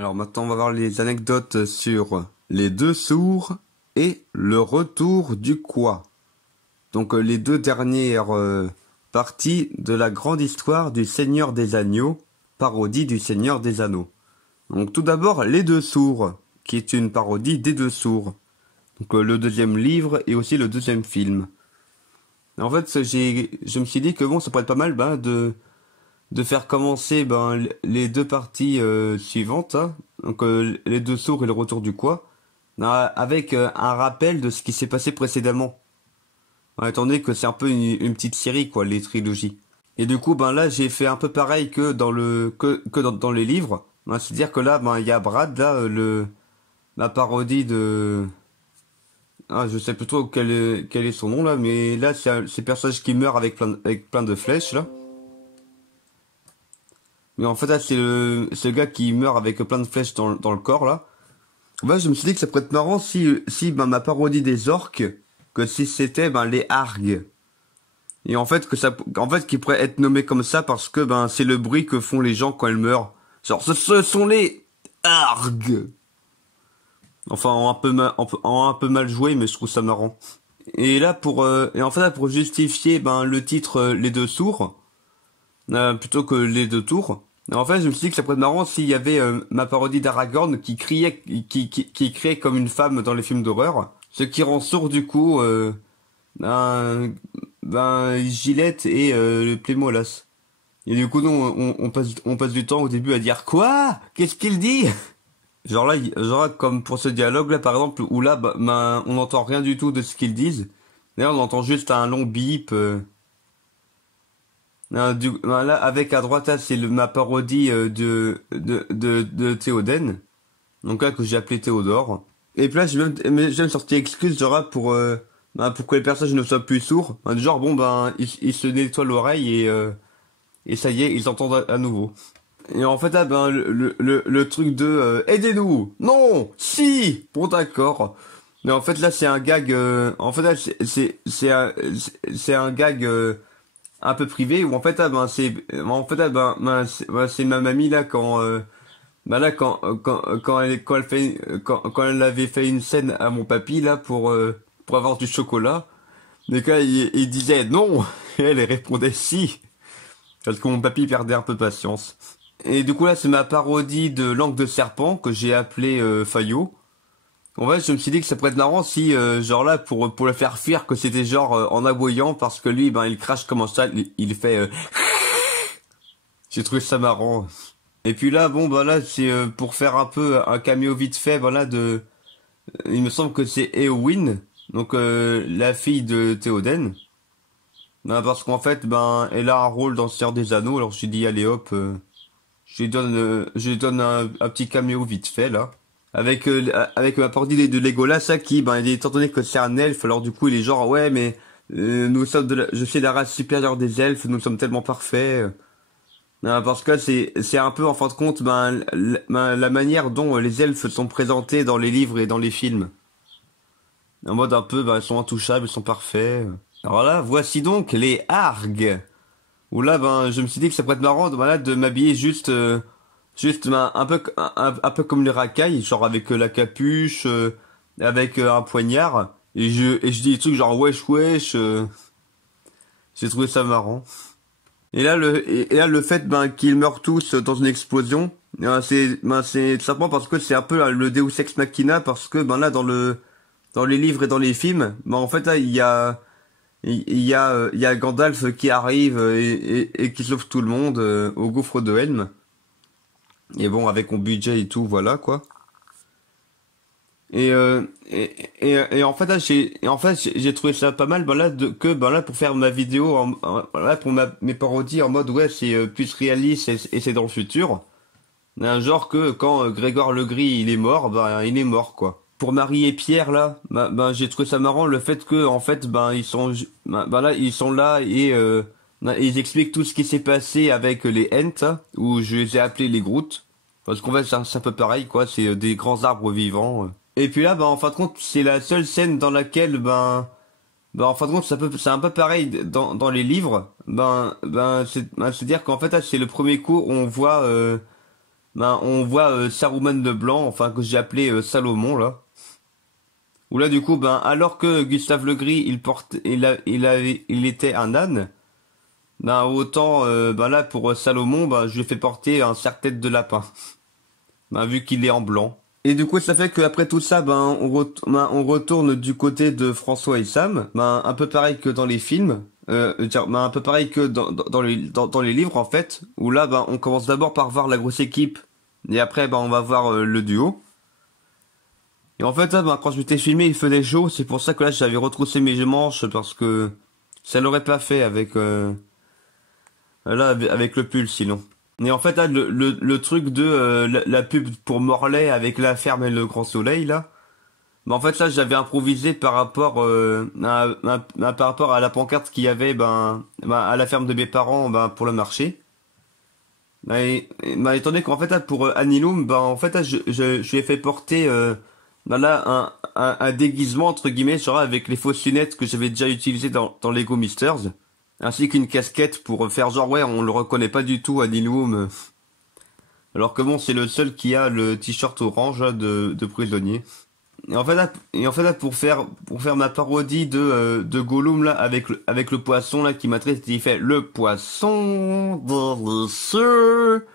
Alors maintenant on va voir les anecdotes sur les deux sourds et le retour du quoi. Donc les deux dernières parties de la grande histoire du Seigneur des Agneaux, parodie du Seigneur des Anneaux. Donc tout d'abord les deux sourds, qui est une parodie des deux sourds. Donc le deuxième livre et aussi le deuxième film. Et en fait je me suis dit que bon ça pourrait être pas mal de faire commencer les deux parties suivantes, hein. Donc les deux sourds et le retour du quoi, avec un rappel de ce qui s'est passé précédemment. Étant donné que c'est un peu une petite série quoi, les trilogies. Et du coup là j'ai fait un peu pareil que dans les livres. C'est-à-dire que là il y a Brad là la parodie de je sais plus trop quel est son nom là, mais là c'est le personnage qui meurt avec plein de flèches là. Mais en fait là c'est le gars qui meurt avec plein de flèches dans le corps là. Je me suis dit que ça pourrait être marrant si ma parodie des orques, que si c'était les Args. Et en fait qui pourrait être nommé comme ça parce que c'est le bruit que font les gens quand ils meurent. Genre ce sont les Args. Enfin en un peu mal joué, mais je trouve ça marrant. Et là pour justifier le titre les deux sourds plutôt que les deux tours. En fait, je me suis dit que ça pourrait être marrant s'il y avait ma parodie d'Aragorn qui criait comme une femme dans les films d'horreur, ce qui rend sourd du coup Gillette et le Plémolas. Et du coup, nous, on passe du temps au début à dire quoi? Qu'est-ce qu'il dit? Genre là, comme pour ce dialogue là, par exemple, où là, on n'entend rien du tout de ce qu'ils disent. D'ailleurs, on entend juste un long bip. Là, avec à droite, là, c'est ma parodie de Théoden. Donc là, que j'ai appelé Théodore. Et puis là, j'ai même sorti excuse, genre, pour que les personnages ne soient plus sourds. Genre, ils se nettoient l'oreille et ça y est, ils entendent à nouveau. Et en fait, là, le truc de aidez-nous! Non! Si! Bon, d'accord. Mais en fait, là, c'est un gag, en fait, là, c'est un gag, un peu privé où en fait c'est ma mamie là quand elle avait fait une scène à mon papy là pour avoir du chocolat, mais quand il disait non et elle répondait si parce que mon papy perdait un peu patience. Et du coup là c'est ma parodie de Langue de serpent que j'ai appelé Fayot. En fait, je me suis dit que ça pourrait être marrant si, genre là, pour le faire fuir, que c'était genre en aboyant, parce que lui, il crache comme ça, il fait... J'ai trouvé ça marrant. Et puis là, là, c'est pour faire un peu un caméo vite fait, il me semble que c'est Éowyn, donc la fille de Théoden. Parce qu'en fait, elle a un rôle dans le Seigneur des Anneaux, alors je lui dis, allez hop, je lui donne un petit caméo vite fait, là. Avec ma parodie de Legolas ça qui étant donné que c'est un elfe alors du coup il est genre ouais mais nous sommes je suis la race supérieure des elfes, nous sommes tellement parfaits parce que c'est un peu en fin de compte la manière dont les elfes sont présentés dans les livres et dans les films, en mode un peu ils sont intouchables, ils sont parfaits. Alors là voici donc les Args où là je me suis dit que ça pourrait être marrant de m'habiller juste un peu comme les racailles, genre avec la capuche, avec un poignard, et je dis des trucs genre wesh wesh, j'ai trouvé ça marrant. Et là le fait qu'ils meurent tous dans une explosion, c'est tout simplement parce que c'est un peu le Deus Ex Machina, parce que là dans les livres et dans les films, en fait là il y a Gandalf qui arrive et qui sauve tout le monde au gouffre de Helm. Et bon, avec mon budget et tout, voilà quoi. Et en fait là, j'ai trouvé ça pas mal, là pour faire ma vidéo, là pour mes parodies en mode ouais c'est plus réaliste et c'est dans le futur. Genre que quand Grégoire le Gris il est mort, il est mort quoi. Pour Marie et Pierre là, j'ai trouvé ça marrant le fait que en fait ils sont là ils sont là et ils expliquent tout ce qui s'est passé avec les Ents, où je les ai appelés les Groot. Parce qu'en fait, c'est un peu pareil, quoi. C'est des grands arbres vivants. Et puis là, en fin de compte, c'est la seule scène dans laquelle, en fin de compte, c'est un peu pareil dans les livres. C'est-à-dire qu'en fait, là, c'est le premier coup où on voit, ben on voit Saruman de blanc, enfin que j'ai appelé Salomon là. Où là du coup ben alors que Gustave le Gris il était un âne, ben autant ben là pour Salomon ben je lui ai fait porter un serre-tête de lapin. Ben vu qu'il est en blanc. Et du coup ça fait qu'après tout ça ben on retourne du côté de François et Sam, ben un peu pareil que dans les films. Ben, un peu pareil que dans les livres en fait, où là ben on commence d'abord par voir la grosse équipe et après ben on va voir le duo. Et en fait, là, ben, quand je m'étais filmé, il faisait chaud. C'est pour ça que là, j'avais retroussé mes manches parce que ça l'aurait pas fait avec avec le pull sinon. Et en fait, là, le truc de la pub pour Morlaix avec la ferme et le grand soleil là. Ben, en fait, ça, j'avais improvisé par rapport par rapport à la pancarte qu'il y avait à la ferme de mes parents ben, pour le marché. Étant donné qu'en fait, là, pour Anilum, ben, en fait, là, je lui ai fait porter ben là, un déguisement, entre guillemets, genre avec les fausses lunettes que j'avais déjà utilisées dans Lego Mysters, ainsi qu'une casquette pour faire genre, ouais, on le reconnaît pas du tout, Anilum. Alors que bon, c'est le seul qui a le t-shirt orange là, de prisonnier. Et en fait là, pour faire ma parodie de Gollum là avec le poisson là qui m'a traité, il fait le poisson délicieux.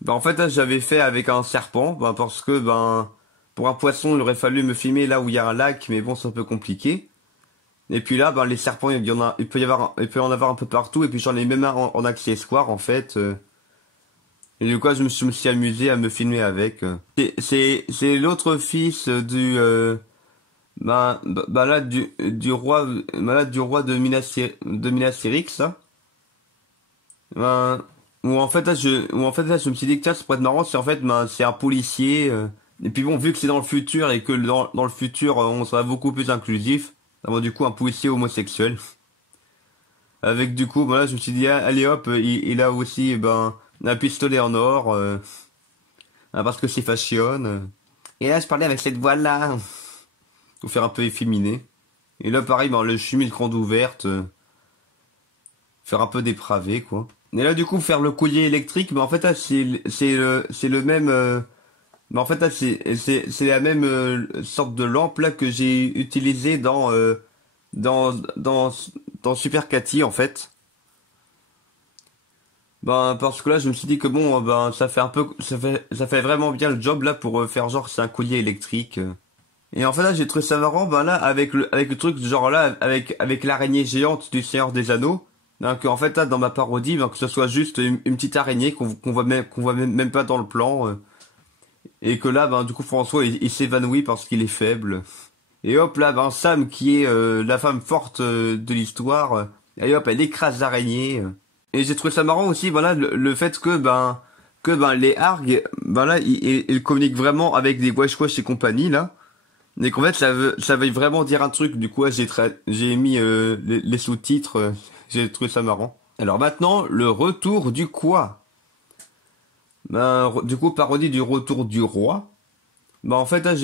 Ben en fait là j'avais fait avec un serpent, ben parce que ben pour un poisson il aurait fallu me filmer là où il y a un lac, mais bon c'est un peu compliqué. Et puis là ben les serpents il peut y en avoir un peu partout et puis j'en ai même un en accessoire en fait. Et du coup je me suis amusé à me filmer avec. C'est l'autre fils là du roi de Minas Tirith là. Ben, où en fait là je me suis dit que tiens ça pourrait être marrant si en fait ben c'est un policier et puis bon vu que c'est dans le futur et que dans le futur on sera beaucoup plus inclusif, d'avoir du coup un policier homosexuel avec du coup voilà je me suis dit ah, allez hop il a aussi ben un pistolet en or parce que c'est fashion et là je parlais avec cette voix là pour faire un peu efféminé et là pareil ben le chemin de grande ouverte faire un peu dépravé quoi. Et là du coup faire le collier électrique, mais en fait là c'est le même mais en fait là c'est la même sorte de lampe là que j'ai utilisé dans dans dans Super Cathy en fait. Ben parce que là je me suis dit que bon ben ça fait un peu ça fait vraiment bien le job là pour faire genre c'est un collier électrique. Et en fait là j'ai trouvé ça marrant ben là avec le truc genre là avec l'araignée géante du Seigneur des Anneaux. Donc en fait là dans ma parodie ben, que ce soit juste une petite araignée qu'on voit même pas dans le plan et que là ben du coup François il s'évanouit parce qu'il est faible. Et hop là ben Sam qui est la femme forte de l'histoire et hop elle écrase l'araignée. Et j'ai trouvé ça marrant aussi voilà le fait que ben les Args ben là ils communiquent vraiment avec des wesh wesh et compagnie là. Et qu'en fait ça veut vraiment dire un truc. Du coup ouais, j'ai mis les sous-titres. J'ai trouvé ça marrant. Alors maintenant le retour du quoi. Ben du coup parodie du retour du roi. Bah en fait là,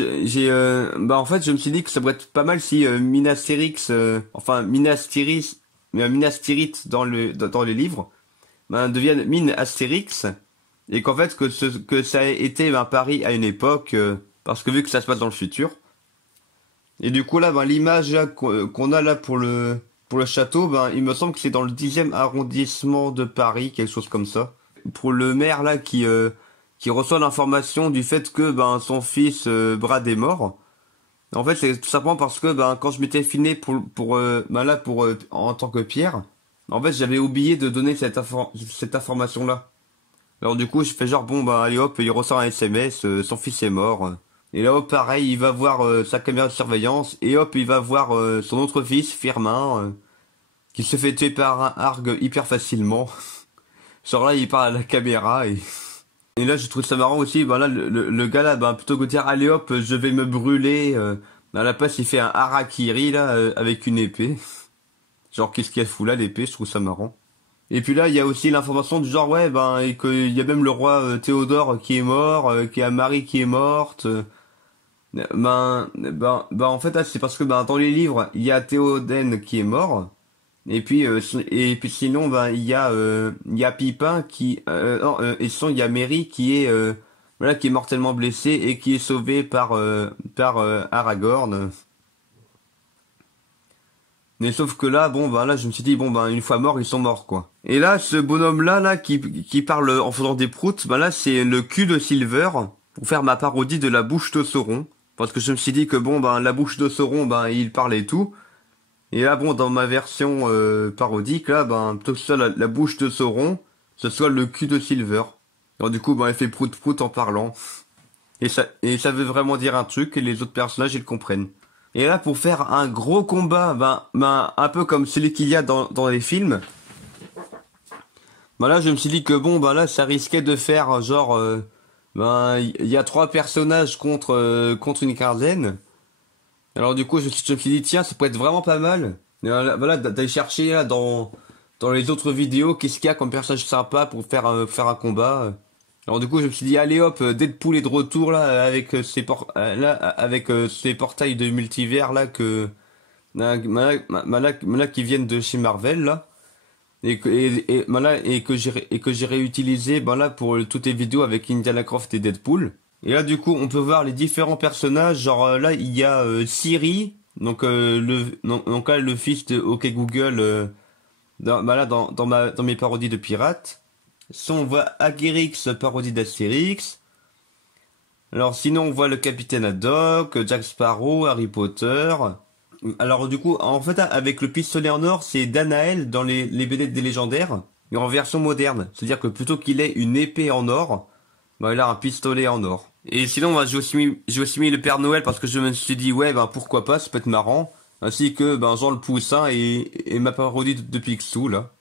bah en fait je me suis dit que ça pourrait être pas mal si Minas Tirith enfin Minas Tirith dans les livres ben devienne Mine Astérix et qu'en fait que ça a été ben, Paris à une époque parce que vu que ça se passe dans le futur et du coup là ben l'image là, qu'on a là pour le château ben il me semble que c'est dans le 10e arrondissement de Paris quelque chose comme ça pour le maire là qui reçoit l'information du fait que ben son fils Brad est mort. En fait, c'est tout simplement parce que ben quand je m'étais filmé ben là pour en tant que Pierre, en fait, j'avais oublié de donner cette information là. Alors du coup, je fais genre bon ben allez hop, il ressort un SMS, son fils est mort. Et là hop, pareil, il va voir sa caméra de surveillance et hop, il va voir son autre fils Firmin qui se fait tuer par un argue hyper facilement. Genre là, il parle à la caméra et là, je trouve ça marrant aussi. Ben là, le gars là, ben plutôt que de dire allez hop, je vais me brûler. À la place, il fait un harakiri là avec une épée. Genre qu'est-ce qu'il fout là l'épée? Je trouve ça marrant. Et puis là, il y a aussi l'information du genre ouais, ben et qu'il y a même le roi Théodore qui est mort, qu'il y a Marie qui est morte. En fait là, c'est parce que ben dans les livres, il y a Théoden qui est mort. Et puis sinon, ben, il y a Pipin qui, non, et sinon, il y a Merry qui est, voilà, qui est mortellement blessé et qui est sauvé par Aragorn. Mais sauf que là, bon, ben là, je me suis dit, bon, ben, une fois morts, ils sont morts, quoi. Et là, ce bonhomme-là, là, qui parle en faisant des proutes, ben là, c'est le cul de Silver, pour faire ma parodie de la bouche de Sauron. Parce que je me suis dit que, bon, ben, la bouche de Sauron, ben, il parlait et tout. Et là, bon, dans ma version parodique, là, ben, plutôt que ce soit la bouche de Sauron, ce soit le cul de Silver. Alors du coup, ben, il fait prout-prout en parlant. Et ça veut vraiment dire un truc, et les autres personnages, ils le comprennent. Et là, pour faire un gros combat, ben, un peu comme celui qu'il y a dans les films, ben là, je me suis dit que bon, ben là, ça risquait de faire genre, ben, il y a trois personnages contre une quinzaine. Alors du coup, je me suis dit, tiens, ça pourrait être vraiment pas mal. Voilà, d'aller chercher là dans les autres vidéos, qu'est-ce qu'il y a comme personnage sympa pour faire un combat. Alors du coup, je me suis dit, allez hop, Deadpool est de retour là avec ses portails de multivers là qui viennent de chez Marvel là. Et que j'ai réutilisé ben là pour toutes les vidéos avec Indiana Croft et Deadpool. Et là du coup on peut voir les différents personnages, genre là il y a Siri, donc là le fils de OK Google dans mes parodies de pirates. Si on voit Aguerix, parodie d'Astérix. Alors sinon on voit le Capitaine Haddock, Jack Sparrow, Harry Potter. Alors du coup, en fait, avec le pistolet en or, c'est Danaël dans les BD des légendaires, mais en version moderne. C'est-à-dire que plutôt qu'il ait une épée en or, bah, il a un pistolet en or. Et sinon, bah, j'ai aussi mis le Père Noël parce que je me suis dit, ouais, ben pourquoi pas, ça peut être marrant. Ainsi que ben Jean le Poussin et ma parodie de Picsou, là.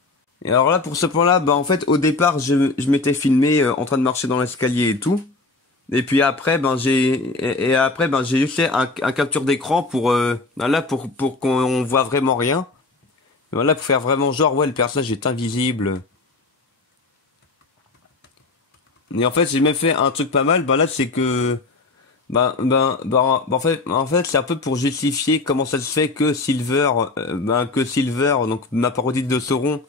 Et alors là, pour ce point-là, bah en fait, au départ, je m'étais filmé en train de marcher dans l'escalier et tout. Et puis après, après, ben, j'ai fait un capture d'écran pour qu'on voit vraiment rien. Voilà, pour faire vraiment genre, ouais, le personnage est invisible. Et en fait, j'ai même fait un truc pas mal, ben là, c'est que, en fait, c'est un peu pour justifier comment ça se fait que Silver, donc ma parodie de Sauron,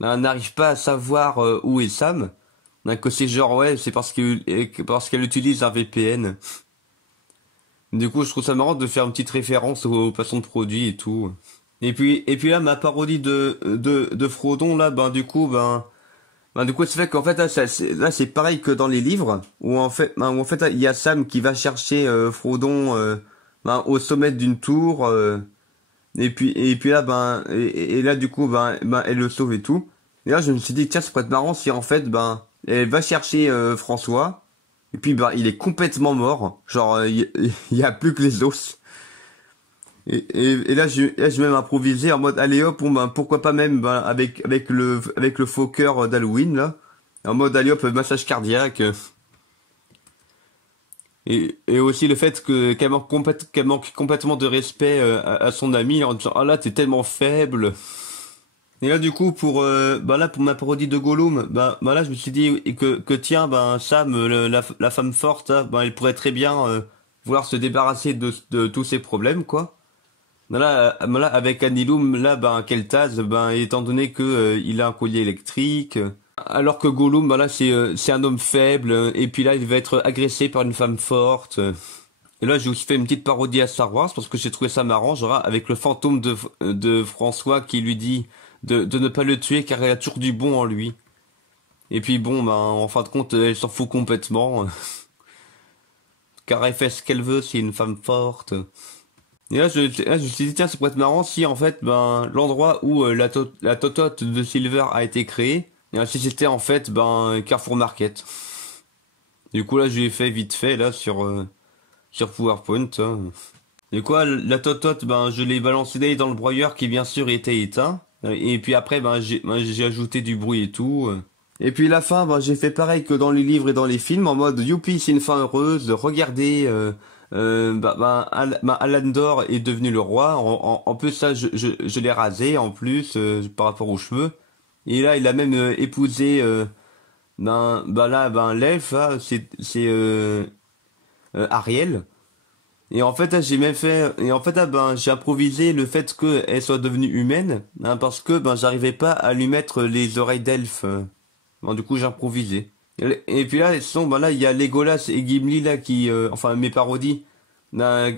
ben, n'arrive pas à savoir où est Sam. Ben, que c'est genre, ouais, c'est parce qu'elle utilise un VPN. Du coup, je trouve ça marrant de faire une petite référence aux placements de produits et tout. Et puis là, ma parodie de Frodon, là, du coup, c'est fait qu'en fait, là, c'est pareil que dans les livres, où en fait, il y a Sam qui va chercher Frodon, au sommet d'une tour, et puis là, et là, du coup, elle le sauve et tout. Et là, je me suis dit, tiens, ça pourrait être marrant si, en fait, elle va chercher François, et puis, il est complètement mort. Genre, il y a plus que les os. Et là, j'ai même improvisé en mode, allez hop, pourquoi pas même, avec le faux cœur d'Halloween, là. En mode, allez hop, massage cardiaque. Et aussi le fait qu'elle manque complètement de respect à son ami en disant, ah là, t'es tellement faible. Et là, du coup, pour ma parodie de Gollum, là, je me suis dit que tiens, Sam, la femme forte, là, elle pourrait très bien vouloir se débarrasser de tous ses problèmes, quoi. Là, avec Anilum, là, Kel'Thaz, étant donné que il a un collier électrique, alors que Gollum, là, c'est un homme faible, et puis là, il va être agressé par une femme forte. Et là, j'ai aussi fait une petite parodie à Star Wars parce que j'ai trouvé ça marrant, genre avec le fantôme de François qui lui dit de ne pas le tuer car il a toujours du bon en lui. Et puis bon, en fin de compte, elle s'en fout complètement. Car elle fait ce qu'elle veut, c'est une femme forte. Et là, je me suis dit, tiens, ça pourrait être marrant si, en fait, l'endroit où la totote de Silver a été créée, si c'était, en fait, Carrefour Market. Du coup, là, je l'ai fait vite fait, là, sur PowerPoint. Hein. Et quoi, la totote, je l'ai balancé dans le broyeur qui, bien sûr, était éteint. Et puis après, j'ai ajouté du bruit et tout. Et puis la fin, j'ai fait pareil que dans les livres et dans les films, en mode youpi, c'est une fin heureuse. Regardez, Alandor est devenu le roi. En plus, ça, je l'ai rasé en plus par rapport aux cheveux. Et là, il a même épousé, l'elfe, là, c'est Ariel. Et en fait, là, j'ai même fait, et en fait, là, ben, j'ai improvisé le fait qu'elle soit devenue humaine, hein, parce que, ben, j'arrivais pas à lui mettre les oreilles d'elfe. Bon, du coup, j'ai improvisé. Et puis là, sinon, ben là, il y a Legolas et Gimli, là, enfin, mes parodies, là,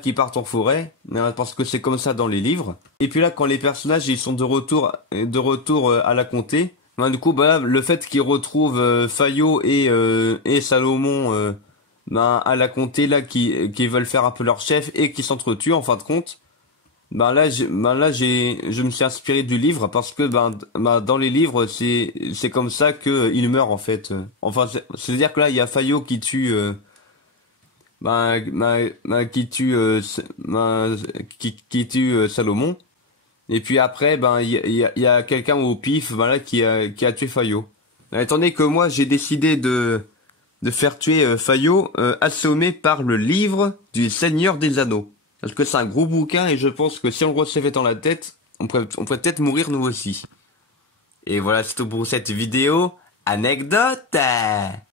qui partent en forêt, hein, parce que c'est comme ça dans les livres. Et puis là, quand les personnages, ils sont de retour à la comté, ben, du coup, ben, là, le fait qu'ils retrouvent Fayot et Salomon, ben, à la comté là qui veulent faire un peu leur chef et qui s'entretuent en fin de compte. Je me suis inspiré du livre parce que dans les livres c'est comme ça que il meurt en fait. Enfin c'est-à-dire que là il y a Fayot qui tue qui tue qui tue Salomon et puis après il y a quelqu'un au pif voilà qui a tué Fayot. Étant donné que moi j'ai décidé de faire tuer Fayot, assommé par le livre du Seigneur des Anneaux. Parce que c'est un gros bouquin et je pense que si on le recevait dans la tête, on pourrait peut-être mourir nous aussi. Et voilà, c'est tout pour cette vidéo. Anecdote!